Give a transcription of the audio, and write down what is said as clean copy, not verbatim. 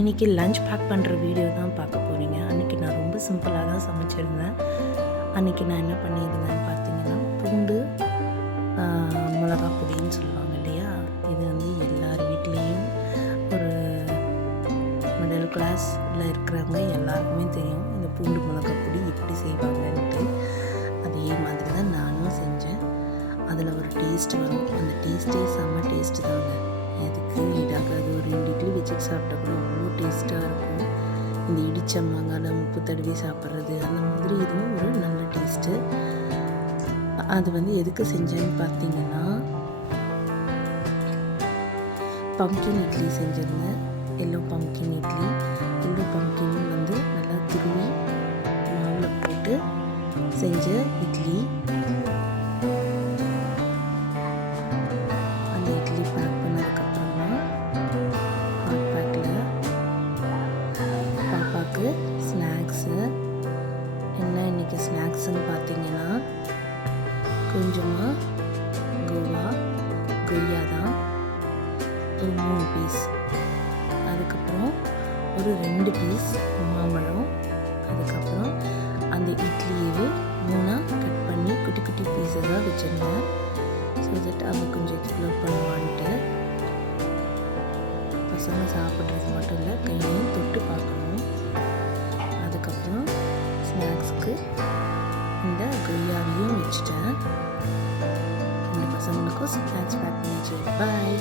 இன்றைக்கி lunch back பண்ணுற video தான் பார்க்க போகிறீங்க. அன்றைக்கி நான் ரொம்ப சிம்பிளாக தான் சமைச்சிருந்தேன். அன்றைக்கி நான் என்ன பண்ணியிருந்தேன்னு பார்த்தீங்கன்னா, பூண்டு மிளகா பொடின்னு சொல்லுவாங்க இல்லையா, இது வந்து எல்லார் வீட்லேயும் ஒரு மிடில் கிளாஸில் இருக்கிறவங்க எல்லாருக்குமே தெரியும் இந்த பூண்டு மிளகா பொடி எப்படி செய்வாங்கன்ட்டு. அதே மாதிரி தான் நானும் செஞ்சேன். அதில் ஒரு டேஸ்ட் வரும். அந்த டேஸ்ட்டே செம்ம டேஸ்ட்டு தாங்க. எதுக்கு இதாகாது, ஒரு 2 இட்லி வச்சுட்டு சாப்பிட்டா கூட அவ்வளோ டேஸ்ட்டாக இருக்கும். இந்த இடித்த மாங்காயில் உப்பு தடவி சாப்பிட்றது அந்த மாதிரி இதுவும் ஒரு நல்ல டேஸ்ட்டு. அது வந்து எதுக்கு செஞ்சேன்னு பார்த்தீங்கன்னா, பம்கின் இட்லி செஞ்சுருந்தேன். Yellow pumpkin idli. Yellow pumpkin வந்து நல்லா துருவி மாவில் போட்டு செஞ்ச இட்லி. அந்த இட்லி பேக் பண்ணதுக்கப்புறமா ஹாட் பேக்கில் பாப்பாவுக்கு ஸ்நாக்ஸு. என்ன இன்றைக்கி ஸ்நாக்ஸுன்னு பார்த்தீங்கன்னா, கொஞ்சமாக கொய்யா தான், ஒரு 3 பீஸ். அதுக்கப்புறம் ஒரு 2 பீஸ் மாம்பழம். அதுக்கப்புறம் அந்த இட்லியவே 3ஆக கட் பண்ணி குட்டி குட்டி பீஸஸாக வச்சுருந்தேன். ஸோ தட் அவங்க கொஞ்சம் எக்ஸ்ப்ளோர் பண்ணுவான்ட்டு. பசங்க சாப்பிட்றது மட்டும் இல்லை, கையிலையும் தொட்டு பார்க்கணும். அதுக்கப்புறம் ஸ்நாக்ஸ்க்கு இந்த கொய்யாவையும் வச்சுட்டேன். இந்த பசங்களுக்கும் ஸ்நாக்ஸ் பேக் பண்ணிச்சு. பாய்.